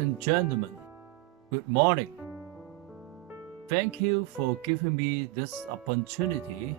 and gentlemen, good morning. Thank you for giving me this opportunity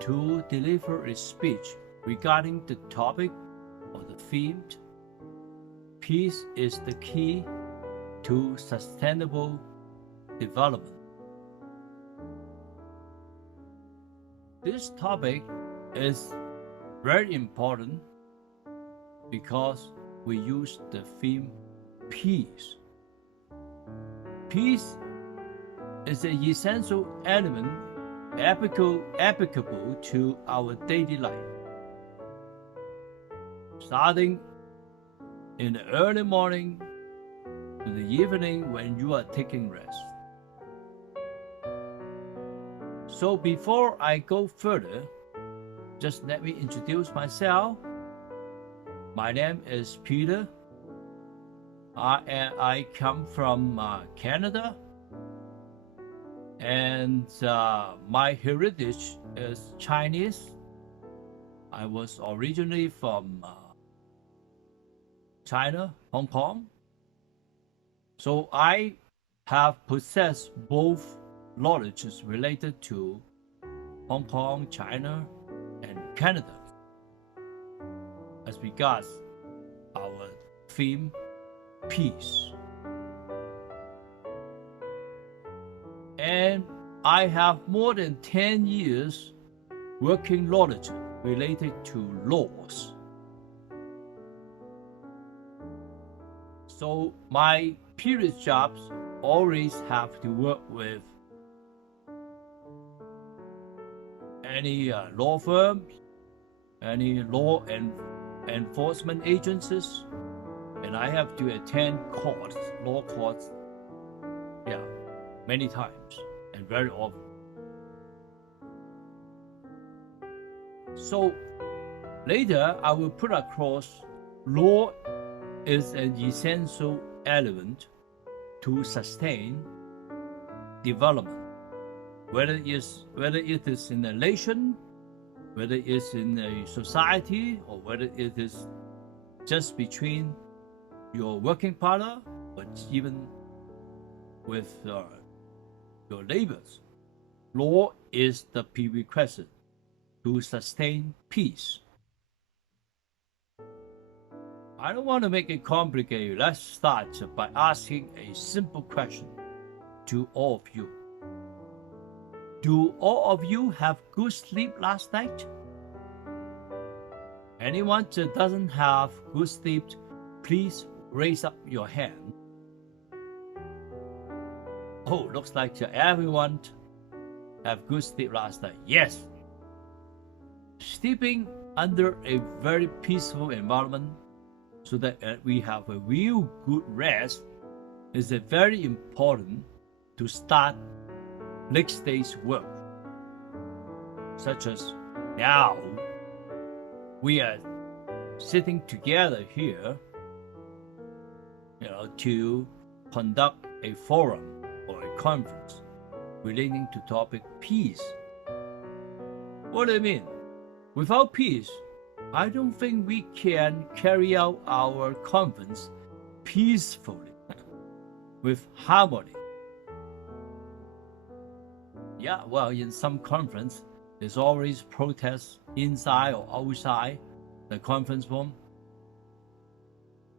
to deliver a speech regarding the topic or the theme, Peace is the key to sustainable development. This topic is very important because we use the theme peace. Peace is an essential element applicable to our daily life. Starting in the early morning to the evening when you are taking rest. So before I go further, just let me introduce myself. My name is Peter. I come from Canada, and my heritage is Chinese. I was originally from China, Hong Kong. So I have possessed both knowledges related to Hong Kong, China, and Canada as regards our theme, peace. And I have more than 10 years working knowledge related to laws. So my previous jobs always have to work with any law firms, any law enforcement agencies, and I have to attend courts, law courts, many times and very often. So later I will put across law is an essential element to sustain development, whether it is in a nation, whether it is in a society, or whether it is just between your working partner, but even with your neighbors. Law is the prerequisite to sustain peace. I don't want to make it complicated. Let's start by asking a simple question to all of you. Do all of you have good sleep last night? Anyone that doesn't have good sleep, please raise up your hand. Oh, looks like everyone have good sleep last night. Yes. Sleeping under a very peaceful environment so that we have a real good rest is very important to start next day's work. Such as now, we are sitting together here, to conduct a forum or a conference relating to topic peace. What do I mean? Without peace, I don't think we can carry out our conference peacefully, with harmony. Yeah, well, in some conference, there's always protests inside or outside the conference room.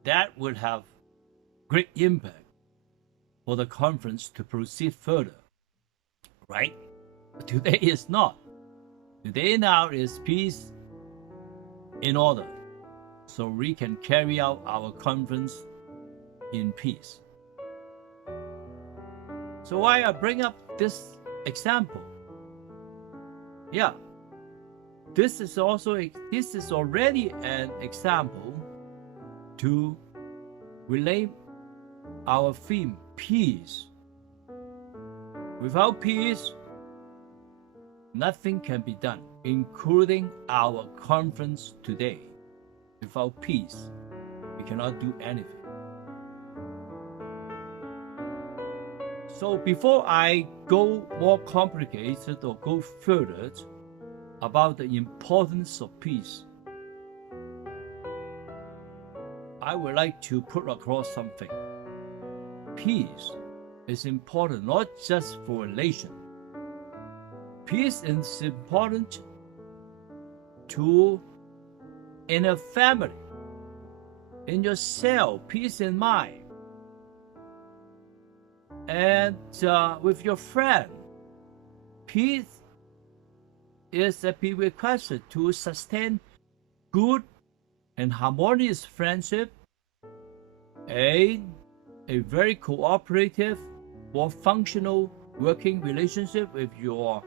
That would have great impact for the conference to proceed further, right? But today is not. Today now is peace in order, so we can carry out our conference in peace. So why I bring up this example? Yeah, this is already an example to relate our theme, peace. Without peace, nothing can be done, including our conference today. Without peace, we cannot do anything. So before I go more complicated or go further about the importance of peace, I would like to put across something. peace is important not just for a nation. Peace is important in a family, in yourself, peace in mind, and with your friend. Peace is a prerequisite to sustain good and harmonious friendship, and a very cooperative, more functional working relationship with your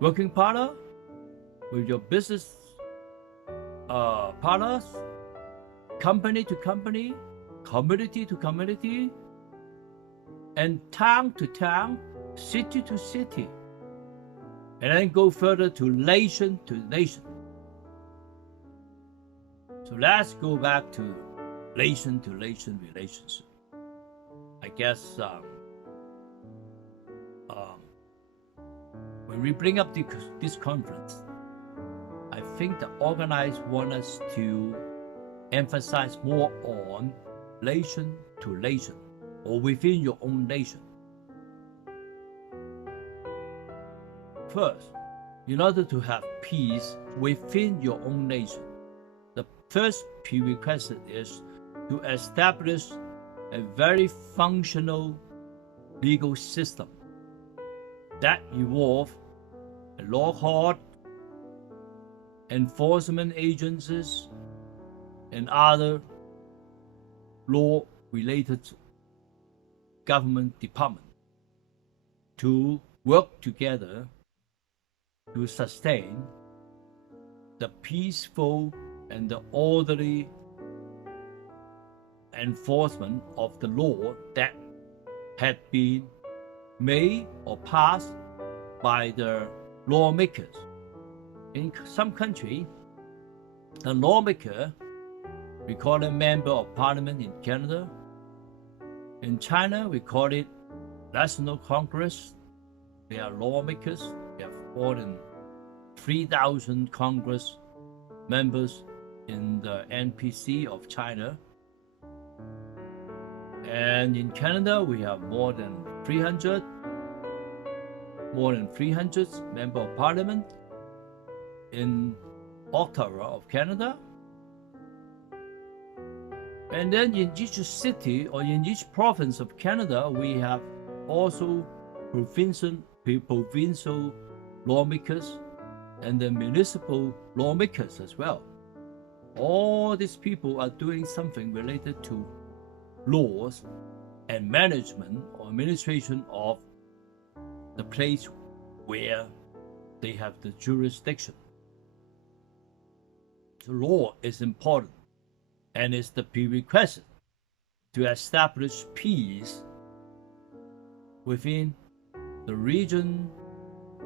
working partner, with your business partners, company to company, community to community, and town to town, city to city, and then go further to nation So let's go back to nation relationship. I guess when we bring up this conference, I think the organizers want us to emphasize more on nation to nation, or within your own nation. First, in order to have peace within your own nation, the first prerequisite is to establish a very functional legal system that involves a law court, enforcement agencies, and other law-related government departments to work together to sustain the peaceful and the orderly enforcement of the law that had been made or passed by the lawmakers. In some country, the lawmaker, we call them member of parliament in Canada. In China, we call it National Congress. They are lawmakers. We have more than 3,000 Congress members in the NPC of China. And in Canada, we have more than 300 member of parliament in Ottawa of Canada. And then in each city or in each province of Canada, we have also provincial lawmakers and the municipal lawmakers as well. All these people are doing something related to laws and management or administration of the place where they have the jurisdiction. The law is important and is the prerequisite to establish peace within the region,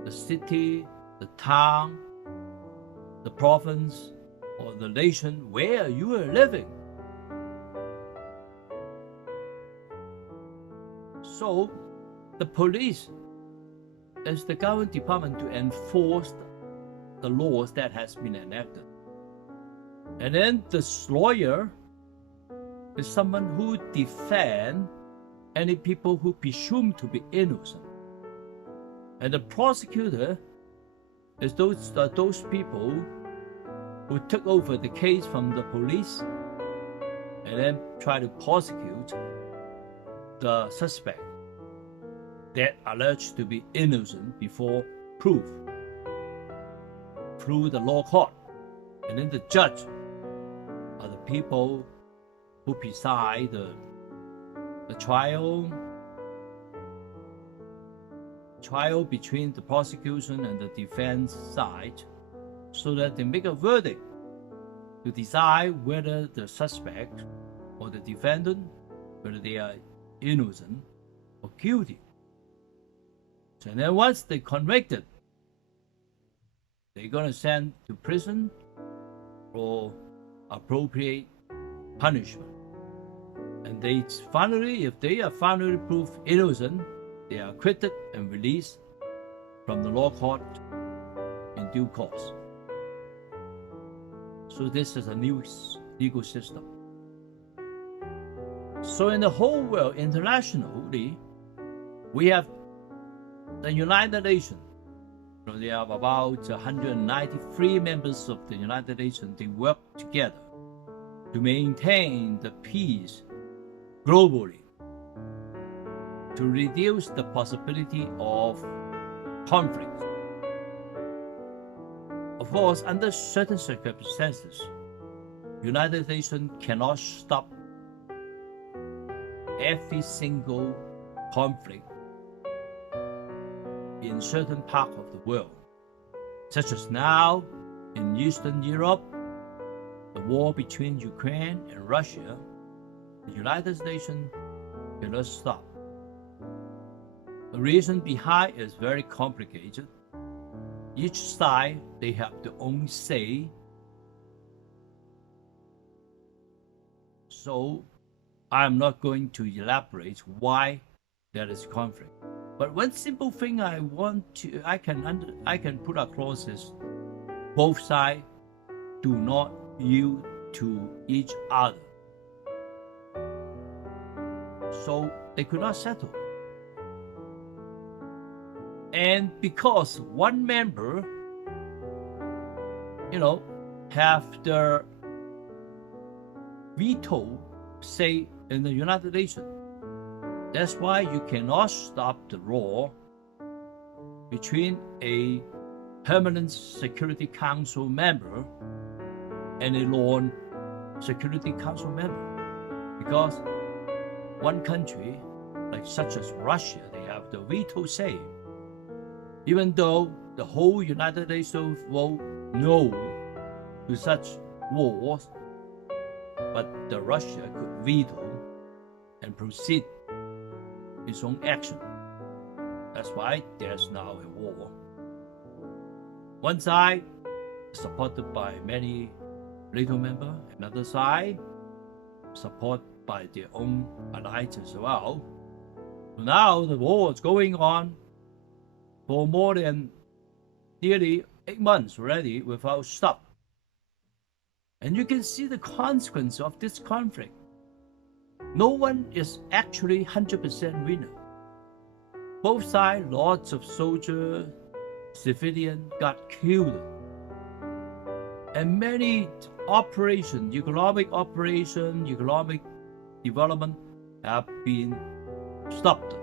the city, the town, the province, or the nation where you are living. So, the police is the government department to enforce the laws that has been enacted. And then the lawyer is someone who defends any people who presume to be innocent. And the prosecutor is those people who took over the case from the police and then try to prosecute the suspect that alleged to be innocent before proof through the law court. And then the judge are the people who preside the trial between the prosecution and the defense side, so that they make a verdict to decide whether the suspect or the defendant, whether they are innocent or guilty. So then once they're convicted, they're going to send to prison or appropriate punishment. And if they are finally proved innocent, they are acquitted and released from the law court in due course. So this is a new legal system. So in the whole world, internationally, we have the United Nations. There are about 193 members of the United Nations. They work together to maintain the peace globally, to reduce the possibility of conflict. Of course, under certain circumstances, United Nations cannot stop every single conflict in certain parts of the world, such as now in Eastern Europe, the war between Ukraine and Russia. The United Nations cannot stop. The reason behind is very complicated. Each side, they have their own say. So I'm not going to elaborate why there is conflict. But one simple thing I can put across is both sides do not yield to each other. So they could not settle. And because one member, have the veto say in the United Nations, that's why you cannot stop the war between a permanent Security Council member and a non-Security Council member. Because one country, like such as Russia, they have the veto say. Even though the whole United Nations vote no to such wars, but the Russia could veto and proceed its own action. That's why there's now a war. One side supported by many NATO members, another side supported by their own allies as well. So now the war is going on for more than nearly 8 months already without stop. And you can see the consequence of this conflict. No one is actually 100% winner. Both sides, lots of soldiers, civilians got killed. And many economic development have been stopped.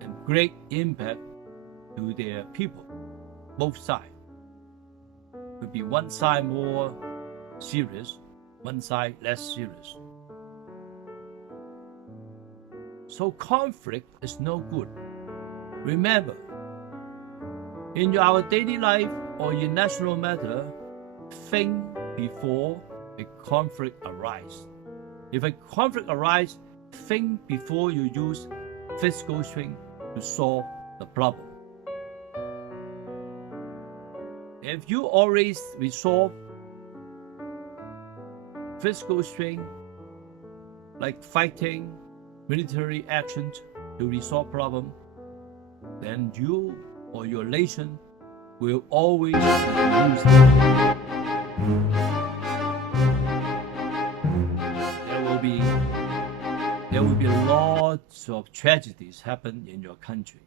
And great impact to their people, both sides. Could be one side more serious, one side less serious. So conflict is no good. Remember, in our daily life or in national matter, think before a conflict arises. If a conflict arises, think before you use physical strength to solve the problem. If you always resolve physical strength, like fighting, military actions to resolve problems, then you or your nation will always lose. There will be lots of tragedies happen in your country.